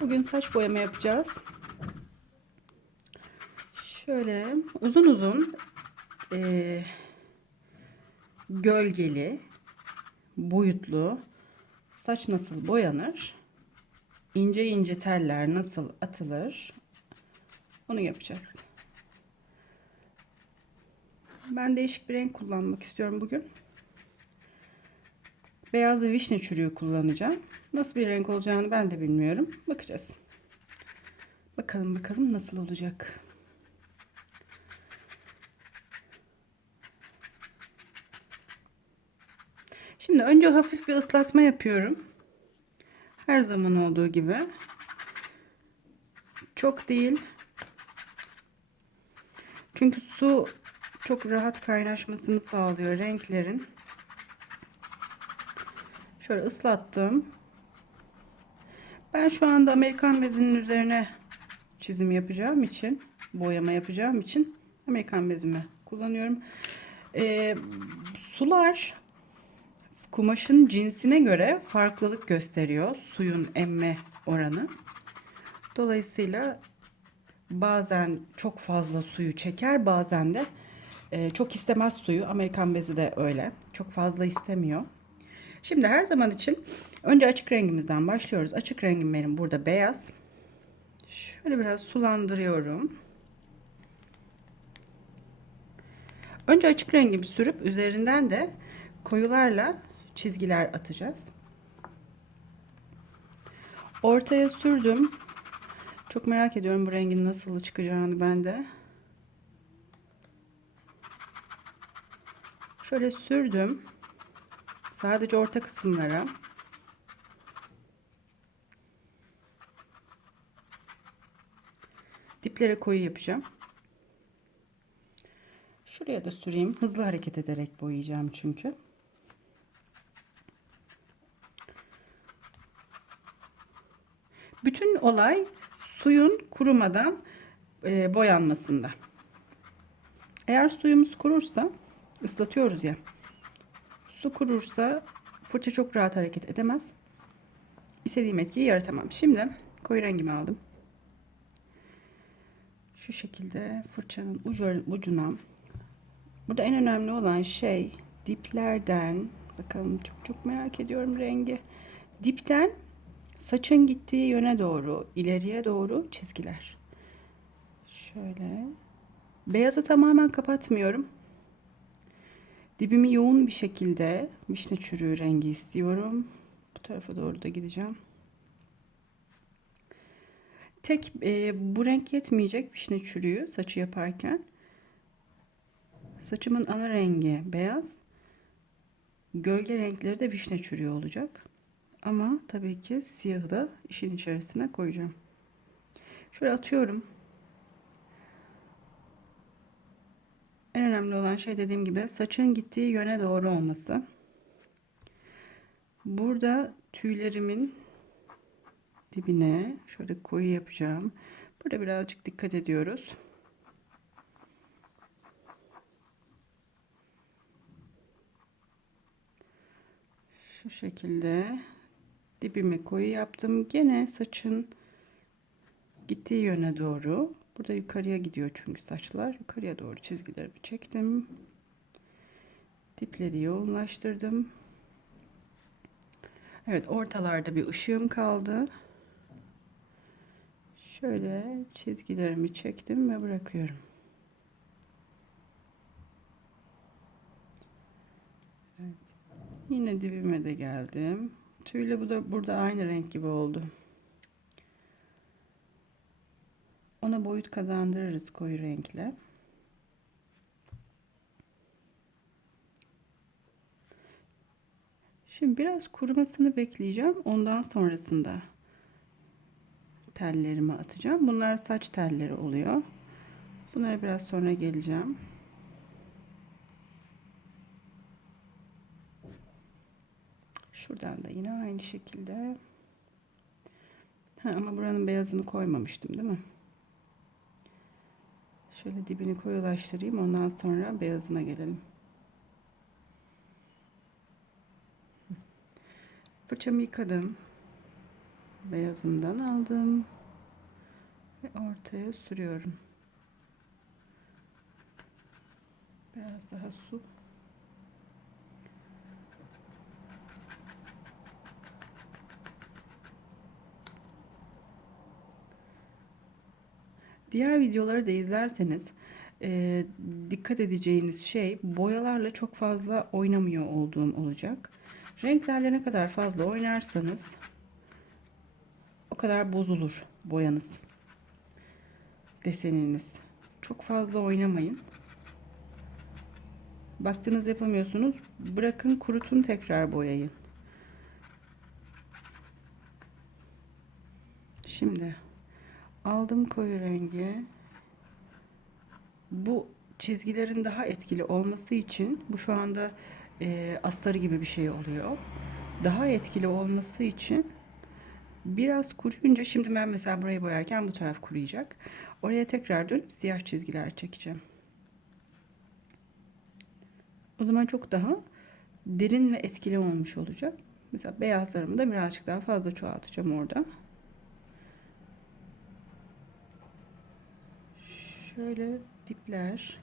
Bugün saç boyama yapacağız. Şöyle uzun uzun eee, gölgeli, boyutlu saç nasıl boyanır? ince ince teller nasıl atılır? Onu yapacağız. Ben değişik bir renk kullanmak istiyorum bugün. Beyaz ve vişne çürüğü kullanacağım. Nasıl bir renk olacağını ben de bilmiyorum. Bakacağız. Bakalım bakalım nasıl olacak. Şimdi önce hafif bir ıslatma yapıyorum. Her zaman olduğu gibi. Çok değil. Çünkü su çok rahat kaynaşmasını sağlıyor renklerin. Şöyle ıslattım. Ben şu anda Amerikan bezinin üzerine çizim yapacağım için, boyama yapacağım için Amerikan bezimi kullanıyorum. Ee, sular kumaşın cinsine göre farklılık gösteriyor suyun emme oranı. Dolayısıyla bazen çok fazla suyu çeker, bazen de e, çok istemez suyu. Amerikan bezi de öyle. Çok fazla istemiyor. Şimdi her zaman için önce açık rengimizden başlıyoruz. Açık rengim benim burada beyaz. Şöyle biraz sulandırıyorum. Önce açık rengimi sürüp üzerinden de koyularla çizgiler atacağız. Ortaya sürdüm. Çok merak ediyorum bu rengin nasıl çıkacağını ben de. Şöyle sürdüm. Sadece orta kısımlara. Diplere koyu yapacağım. Şuraya da süreyim. Hızlı hareket ederek boyayacağım çünkü. Bütün olay suyun kurumadan e, boyanmasında. Eğer suyumuz kurursa ıslatıyoruz ya. Su kurursa fırça çok rahat hareket edemez. İstediğim etkiyi yaratamam. Şimdi koyu rengimi aldım. Şu şekilde fırçanın ucu, ucuna. Burada en önemli olan şey diplerden bakalım çok çok merak ediyorum rengi. Dipten saçın gittiği yöne doğru, ileriye doğru çizgiler. Şöyle. Beyazı tamamen kapatmıyorum. Dibimi yoğun bir şekilde vişne çürüğü rengi istiyorum. Bu tarafa doğru da gideceğim. Tek e, bu renk yetmeyecek vişne çürüğü saçı yaparken. Saçımın ana rengi beyaz. Gölge renkleri de vişne çürüğü olacak. Ama tabii ki siyahı da işin içerisine koyacağım. Şöyle atıyorum. En önemli olan şey dediğim gibi saçın gittiği yöne doğru olması. Burada tüylerimin dibine şöyle koyu yapacağım. Burada birazcık dikkat ediyoruz. Şu şekilde dibime koyu yaptım. Gene saçın gittiği yöne doğru. Burada yukarıya gidiyor çünkü saçlar. Yukarıya doğru çizgilerimi çektim. Dipleri yoğunlaştırdım. Evet ortalarda bir ışığım kaldı. Şöyle çizgilerimi çektim ve bırakıyorum. Evet. Yine dibime de geldim. Tüyle bu da burada aynı renk gibi oldu. Ona boyut kazandırırız koyu renkle. Şimdi biraz kurumasını bekleyeceğim. Ondan sonrasında tellerimi atacağım. Bunlar saç telleri oluyor. Bunlara biraz sonra geleceğim. Şuradan da yine aynı şekilde. Ha, ama buranın beyazını koymamıştım değil mi? Şöyle dibini koyulaştırayım. Ondan sonra beyazına gelelim. Fırçamı yıkadım. beyazımdan aldım ve ortaya sürüyorum. Biraz daha su. Diğer videoları da izlerseniz e, dikkat edeceğiniz şey boyalarla çok fazla oynamıyor olduğum olacak. Renklerle ne kadar fazla oynarsanız o kadar bozulur boyanız. Deseniniz. Çok fazla oynamayın. Baktınız yapamıyorsunuz. Bırakın kurutun tekrar boyayın. Şimdi aldım koyu rengi. Bu çizgilerin daha etkili olması için bu şu anda e, astarı gibi bir şey oluyor. Daha etkili olması için biraz kuruyunca şimdi ben mesela burayı boyarken bu taraf kuruyacak. Oraya tekrar dönüp siyah çizgiler çekeceğim. O zaman çok daha derin ve etkili olmuş olacak. Mesela beyazlarımı da birazcık daha fazla çoğaltacağım orada. Şöyle dipler.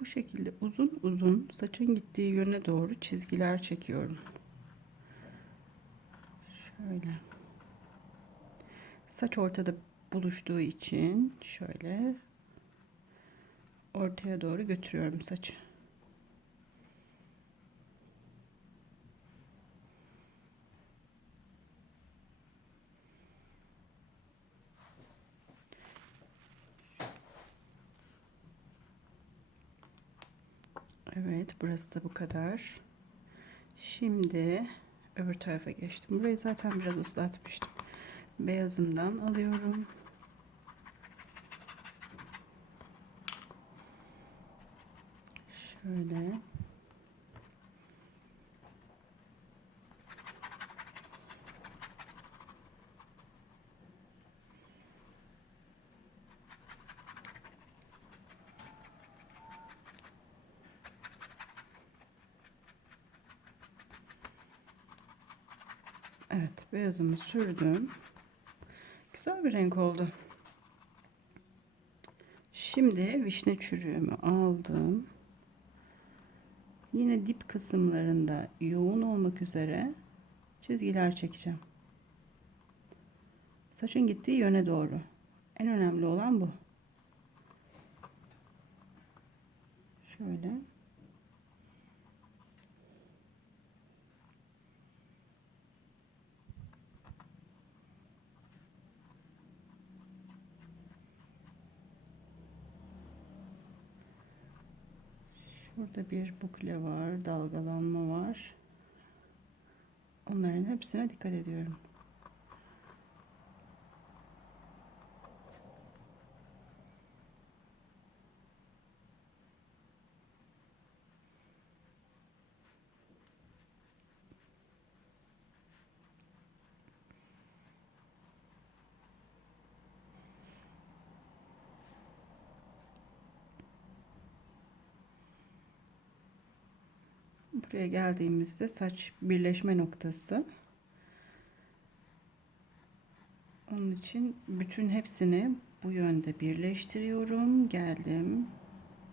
Bu şekilde uzun uzun saçın gittiği yöne doğru çizgiler çekiyorum. Şöyle. Saç ortada buluştuğu için şöyle ortaya doğru götürüyorum saçı. Evet, burası da bu kadar. Şimdi öbür tarafa geçtim. Burayı zaten biraz ıslatmıştım. Beyazımdan alıyorum. Şöyle. Evet, beyazımı sürdüm. Güzel bir renk oldu. Şimdi vişne çürüğümü aldım. Yine dip kısımlarında yoğun olmak üzere çizgiler çekeceğim. Saçın gittiği yöne doğru. En önemli olan bu. Şöyle. Burada bir bukle var, dalgalanma var. Onların hepsine dikkat ediyorum. Buraya geldiğimizde saç birleşme noktası. Onun için bütün hepsini bu yönde birleştiriyorum. Geldim.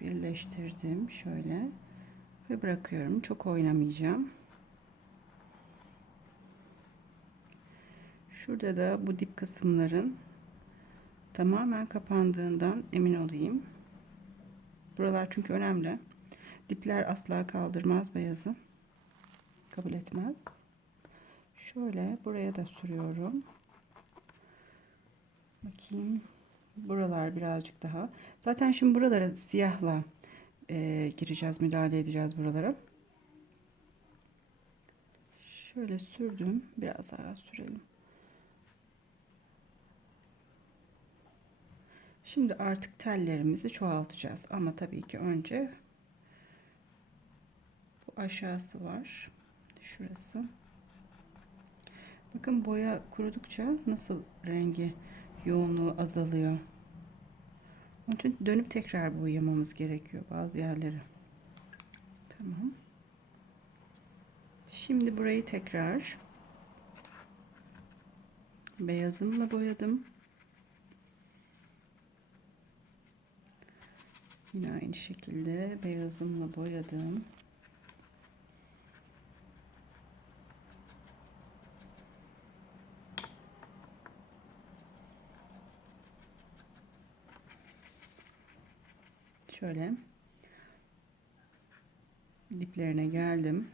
Birleştirdim şöyle. Ve bırakıyorum. Çok oynamayacağım. Şurada da bu dip kısımların tamamen kapandığından emin olayım. Buralar çünkü önemli. Dipler asla kaldırmaz beyazı. Kabul etmez. Şöyle buraya da sürüyorum. Bakayım. Buralar birazcık daha. Zaten şimdi buralara siyahla e, gireceğiz, müdahale edeceğiz buralara. Şöyle sürdüm. Biraz daha sürelim. Şimdi artık tellerimizi çoğaltacağız. Ama tabii ki önce aşağısı var. Şurası. Bakın boya kurudukça nasıl rengi yoğunluğu azalıyor. Onun için dönüp tekrar boyamamız gerekiyor bazı yerleri. Tamam. Şimdi burayı tekrar beyazımla boyadım. Yine aynı şekilde beyazımla boyadım. Şöyle diplerine geldim.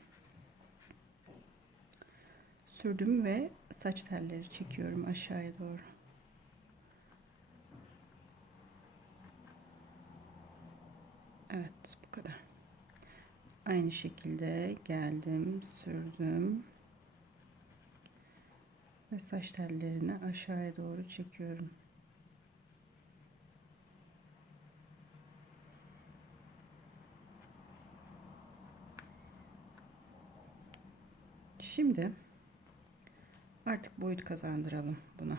Sürdüm ve saç telleri çekiyorum aşağıya doğru. Evet bu kadar. Aynı şekilde geldim, sürdüm. Ve saç tellerini aşağıya doğru çekiyorum. Şimdi artık boyut kazandıralım buna.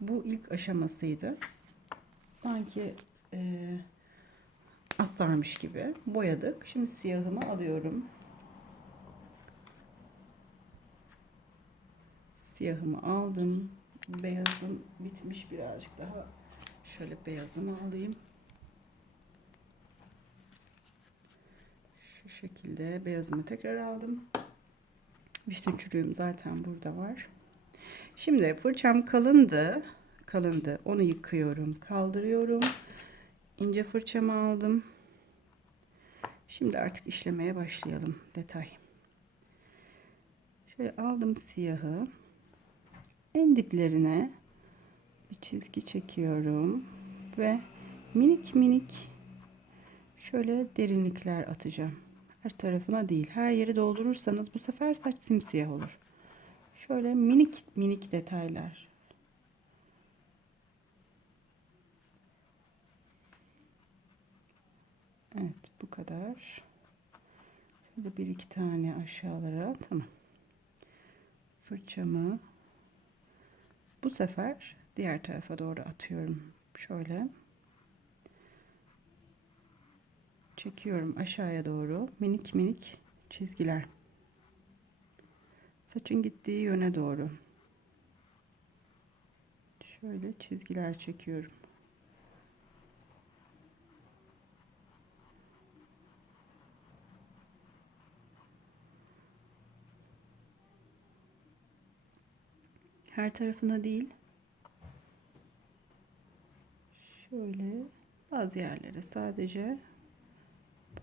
Bu ilk aşamasıydı. Sanki e, astarmış gibi boyadık. Şimdi siyahımı alıyorum. Siyahımı aldım. Beyazım bitmiş birazcık daha. Şöyle beyazımı alayım. Şu şekilde beyazımı tekrar aldım. Vişne çürüğüm zaten burada var. Şimdi fırçam kalındı. Kalındı. Onu yıkıyorum. Kaldırıyorum. İnce fırçamı aldım. Şimdi artık işlemeye başlayalım. Detay. Şöyle aldım siyahı. En diplerine bir çizgi çekiyorum. Ve minik minik şöyle derinlikler atacağım. Her tarafına değil. Her yeri doldurursanız bu sefer saç simsiyah olur. Şöyle minik minik detaylar. Evet bu kadar. Şöyle bir iki tane aşağılara tamam. Fırçamı bu sefer diğer tarafa doğru atıyorum. Şöyle. Çekiyorum aşağıya doğru minik minik çizgiler. Saçın gittiği yöne doğru. Şöyle çizgiler çekiyorum. Her tarafına değil. Şöyle bazı yerlere sadece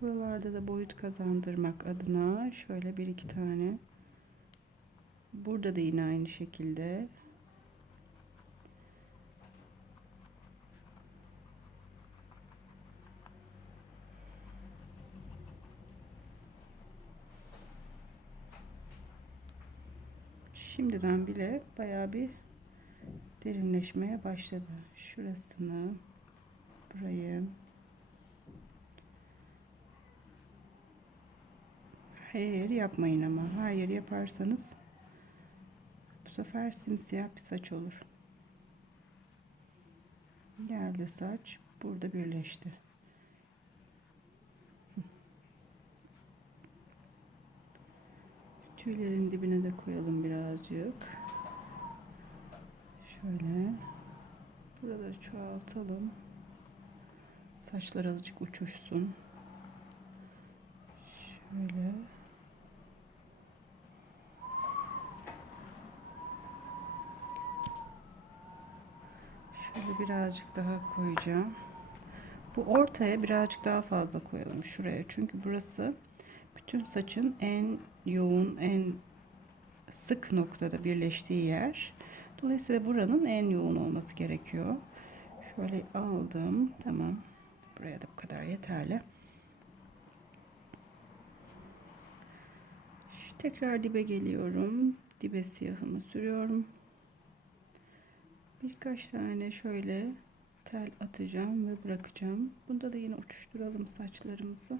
buralarda da boyut kazandırmak adına şöyle bir iki tane. Burada da yine aynı şekilde. Şimdiden bile bayağı bir derinleşmeye başladı. Şurasını, burayı, her yeri yapmayın ama her yeri yaparsanız bu sefer simsiyah bir saç olur. Geldi saç burada birleşti. Tüylerin dibine de koyalım birazcık. Şöyle. Buraları çoğaltalım. Saçlar azıcık uçuşsun. Şöyle. Şöyle birazcık daha koyacağım. Bu ortaya birazcık daha fazla koyalım şuraya. Çünkü burası bütün saçın en yoğun, en sık noktada birleştiği yer. Dolayısıyla buranın en yoğun olması gerekiyor. Şöyle aldım. Tamam. Buraya da bu kadar yeterli. Tekrar dibe geliyorum. Dibe siyahımı sürüyorum. Birkaç tane şöyle tel atacağım ve bırakacağım. Bunda da yine uçuşturalım saçlarımızı.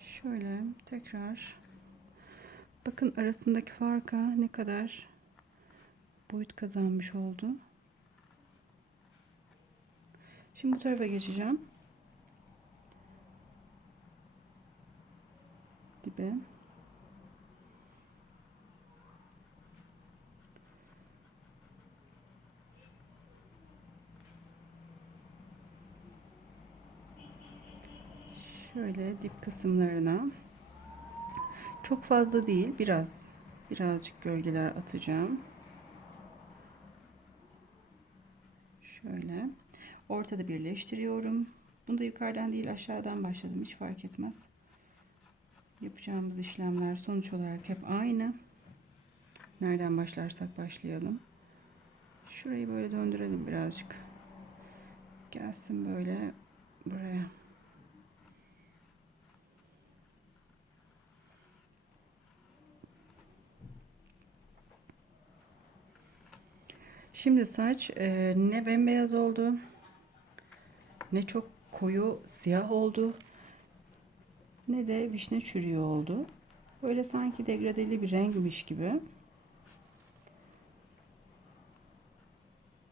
Şöyle tekrar Bakın arasındaki farka ne kadar boyut kazanmış oldu. Şimdi bu tarafa geçeceğim. Dibe. Şöyle dip kısımlarına çok fazla değil biraz birazcık gölgeler atacağım. Şöyle ortada birleştiriyorum. Bunu da yukarıdan değil aşağıdan başladım hiç fark etmez. Yapacağımız işlemler sonuç olarak hep aynı. Nereden başlarsak başlayalım. Şurayı böyle döndürelim birazcık. Gelsin böyle buraya. Şimdi saç e, ne bembeyaz oldu ne çok koyu siyah oldu ne de vişne çürüğü oldu. Böyle sanki degradeli bir renkmiş gibi.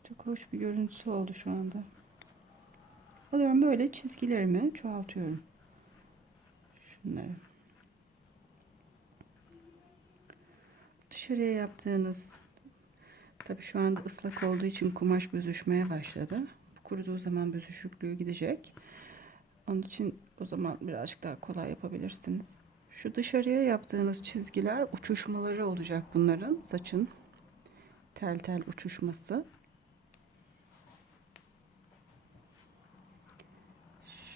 Çok hoş bir görüntüsü oldu şu anda. Alıyorum böyle çizgilerimi çoğaltıyorum. Şunları. Dışarıya yaptığınız Tabii şu anda ıslak olduğu için kumaş büzüşmeye başladı. Kuruduğu zaman büzüşüklüğü gidecek. Onun için o zaman birazcık daha kolay yapabilirsiniz. Şu dışarıya yaptığınız çizgiler uçuşmaları olacak bunların. Saçın tel tel uçuşması.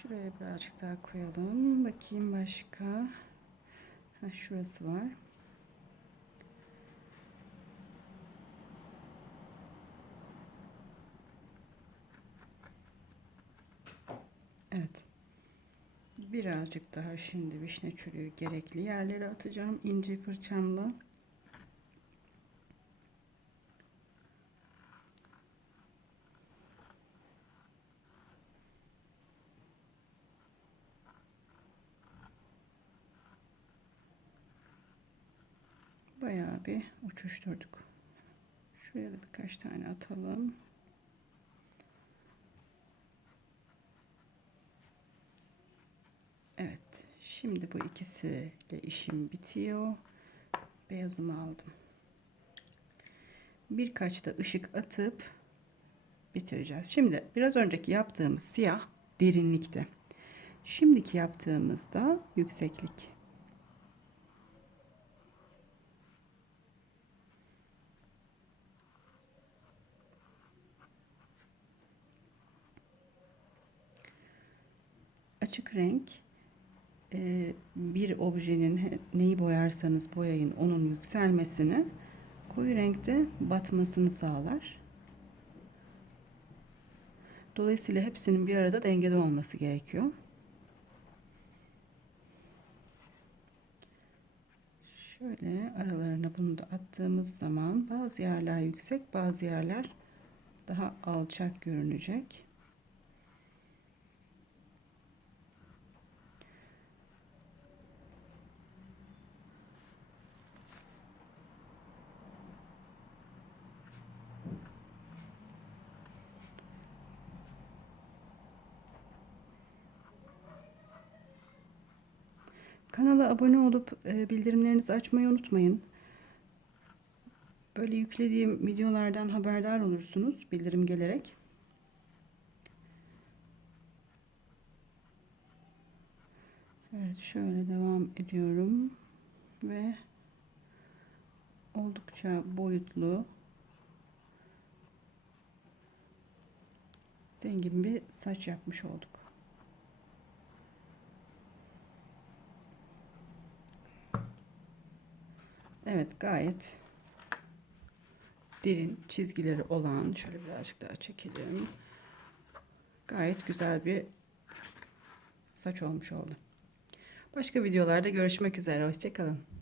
Şuraya birazcık daha koyalım. Bakayım başka. Ha, şurası var. Evet. Birazcık daha şimdi vişne çürüğü gerekli yerlere atacağım ince fırçamla. Bayağı bir uçuşturduk. Şuraya da birkaç tane atalım. Evet. Şimdi bu ikisiyle işim bitiyor. Beyazımı aldım. Birkaç da ışık atıp bitireceğiz. Şimdi biraz önceki yaptığımız siyah derinlikte. Şimdiki yaptığımızda yükseklik. Açık renk bir objenin neyi boyarsanız boyayın onun yükselmesini koyu renkte batmasını sağlar. Dolayısıyla hepsinin bir arada dengede olması gerekiyor. Şöyle aralarına bunu da attığımız zaman bazı yerler yüksek bazı yerler daha alçak görünecek. Kanala abone olup e, bildirimlerinizi açmayı unutmayın. Böyle yüklediğim videolardan haberdar olursunuz bildirim gelerek. Evet şöyle devam ediyorum ve oldukça boyutlu zengin bir saç yapmış olduk. Evet gayet derin çizgileri olan şöyle birazcık daha çekelim. Gayet güzel bir saç olmuş oldu. Başka videolarda görüşmek üzere. Hoşçakalın.